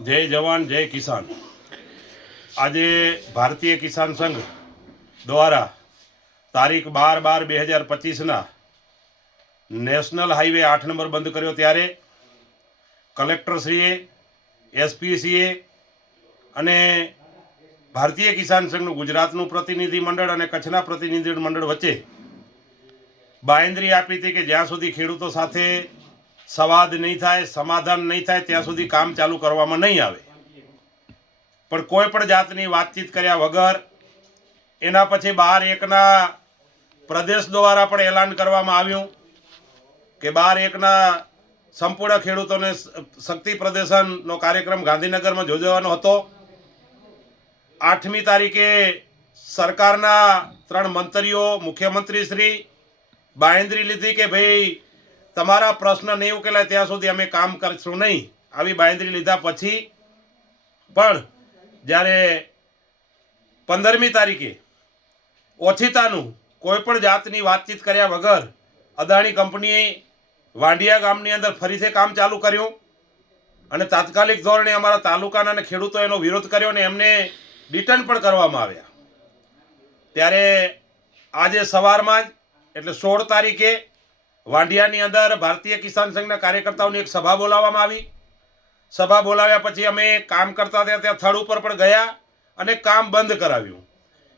જય જવાન જય કિસાન। આજે ભારતીય કિસાન સંઘ દ્વારા તારીખ 12/12/2025 નેશનલ હાઈવે 8 નંબર બંધ કર્યો ત્યારે કલેક્ટરશ્રીએ, એસપીસીએ અને ભારતીય કિસાન સંઘનું ગુજરાતનું પ્રતિનિધિ મંડળ અને કચ્છના પ્રતિનિધિ મંડળ વચ્ચે બાંયધરી આપી હતી કે જ્યાં સુધી ખેડૂતો સાથે સંવાદ નહીં થાય, સમાધાન નહીં થાય ત્યાં સુધી કામ ચાલુ કરવામાં નહીં આવે। પણ કોઈ પણ જાતની વાતચીત કર્યા વગર એના પછી 12/1 પ્રદેશ દ્વારા પણ એલાન કરવામાં આવ્યું કે 12/1 સંપૂર્ણ ખેડૂતોને શક્તિ પ્રદર્શનનો કાર્યક્રમ ગાંધીનગરમાં યોજવાનો હતો। 8મી તારીખે સરકારના 3 મંત્રીઓ, મુખ્યમંત્રી શ્રી બાંયધરી લીધી કે ભાઈ તમારા પ્રશ્ન નહીં ઉકેલાય ત્યાં સુધી અમે કામ કરશું નહીં। આવી બાંયધરી લીધા પછી પણ જ્યારે 15મી તારીખે ઓછીતાનું કોઈ પણ જાતની વાતચીત કર્યા વગર અદાણી કંપનીએ વાંડિયા ગામની અંદર ફરીથી કામ ચાલુ કર્યું અને તાત્કાલિક ધોરણે અમારા તાલુકાના અને ખેડૂતોએ એનો વિરોધ કર્યો અને એમને ડિટેન પણ કરવામાં આવ્યા। ત્યારે આજે સવારમાં જ એટલે 16 તારીખે વાંડિયાની અંદર ભારતીય કિસાન સંઘના કાર્યકર્તાઓની એક સભા બોલાવવામાં આવી। સભા બોલાવ્યા પછી અમે કામ કરતા હતા ત્યાં સ્થળ ઉપર પણ ગયા અને કામ બંધ કરાવ્યું।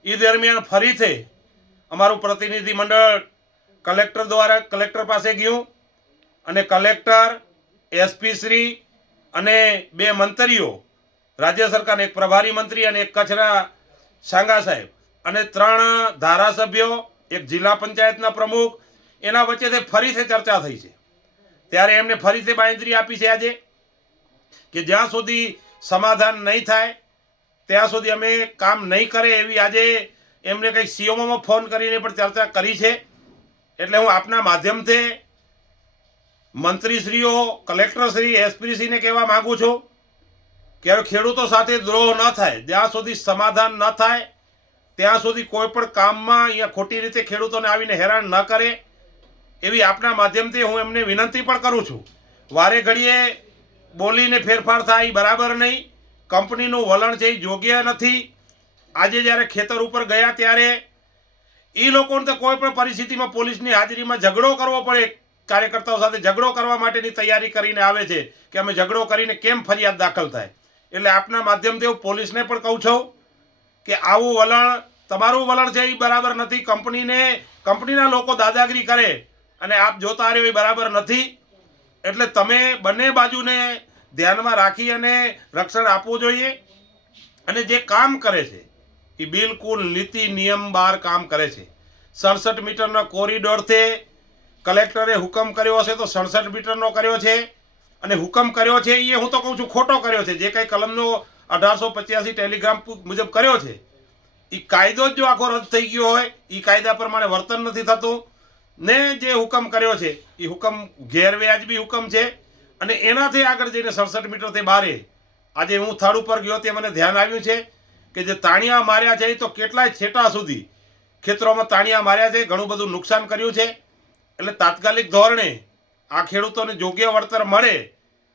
એ દરમિયાન ફરીથી અમારું પ્રતિનિધિ મંડળ કલેક્ટર પાસે ગયું અને કલેક્ટર, એસપી શ્રી અને 2 મંત્રીઓ, રાજ્ય સરકારના એક પ્રભારી મંત્રી અને એક કચ્છના સાંગા સાહેબ અને 3 ધારાસભ્યો, એક જિલ્લા પંચાયતના પ્રમુખ, એના વચ્ચેથી ફરીથી ચર્ચા થઈ છે। ત્યારે એમને ફરીથી બાંયધરી આપી છે આજે કે જ્યાં સુધી સમાધાન નહીં થાય ત્યાં સુધી અમે કામ નહીં કરે એવી આજે એમને કંઈક સીઓમાં ફોન કરીને પણ ચર્ચા કરી છે। એટલે હું આપના માધ્યમથી મંત્રીશ્રીઓ, કલેક્ટરશ્રી, એસપીશ્રીને કહેવા માગું છું કે હવે ખેડૂતો સાથે દ્રોહ ન થાય, જ્યાં સુધી સમાધાન ન થાય ત્યાં સુધી કોઈ પણ કામમાં અહીંયા ખોટી રીતે ખેડૂતોને આવીને હેરાન ન કરે એવી આપના માધ્યમથી હું એમને વિનંતી પણ કરું છું। વારે ઘડીએ બોલીને ફેરફાર થાય એ બરાબર નહીં। કંપનીનું વલણ છે એ યોગ્ય નથી। આજે જ્યારે ખેતર ઉપર ગયા ત્યારે એ લોકોને તો કોઈ પણ પરિસ્થિતિમાં પોલીસની હાજરીમાં ઝઘડો કરવો પડે, કાર્યકર્તાઓ સાથે ઝઘડો કરવા માટેની તૈયારી કરીને આવે છે કે અમે ઝઘડો કરીને કેમ ફરિયાદ દાખલ થાય। એટલે આપના માધ્યમથી હું પોલીસને પણ કહું છું કે આવું વલણ, તમારું વલણ છે એ બરાબર નથી। કંપનીના લોકો દાદાગીરી કરે અને આપ જોતા રહ્યો એ બરાબર નથી। એટલે તમે બંને બાજુને ધ્યાનમાં રાખી અને રક્ષણ આપવું જોઈએ। અને જે કામ કરે છે એ બિલકુલ નીતિ નિયમ બહાર કામ કરે છે। 67 મીટરના કોરિડોરથી કલેક્ટરે હુકમ કર્યો હશે તો 67 મીટરનો કર્યો છે અને હુકમ કર્યો છે એ હું તો કહું છું ખોટો કર્યો છે। જે કંઈ કલમનો 1885 ટેલિગ્રામ મુજબ કર્યો છે એ કાયદો જ જો આખો રદ થઈ ગયો હોય, એ કાયદા પ્રમાણે વર્તન નથી થતું ને જે હુકમ કર્યો છે એ હુકમ ગેરવ્યાજબી હુકમ છે। અને એનાથી આગળ જઈને 67 મીટરથી બારે આજે હું સ્થળ ઉપર ગયો તે મને ધ્યાન આવ્યું છે કે જે તાણિયા માર્યા છે એ તો કેટલાય છેટા સુધી ખેતરોમાં તાણિયા માર્યા છે, ઘણું બધું નુકસાન કર્યું છે। એટલે તાત્કાલિક ધોરણે આ ખેડૂતોને યોગ્ય વળતર મળે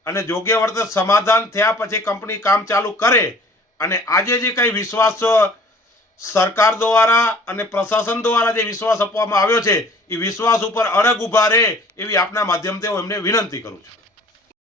અને યોગ્ય વળતર સમાધાન થયા પછી કંપની કામ ચાલુ કરે। અને આજે જે કંઈ વિશ્વાસ સરકાર દ્વારા અને પ્રશાસન દ્વારા જે વિશ્વાસ આપવામાં આવ્યો છે એ વિશ્વાસ ઉપર અડગ ઊભા રહે એવી આપના માધ્યમથી હું એમને વિનંતી કરું છું।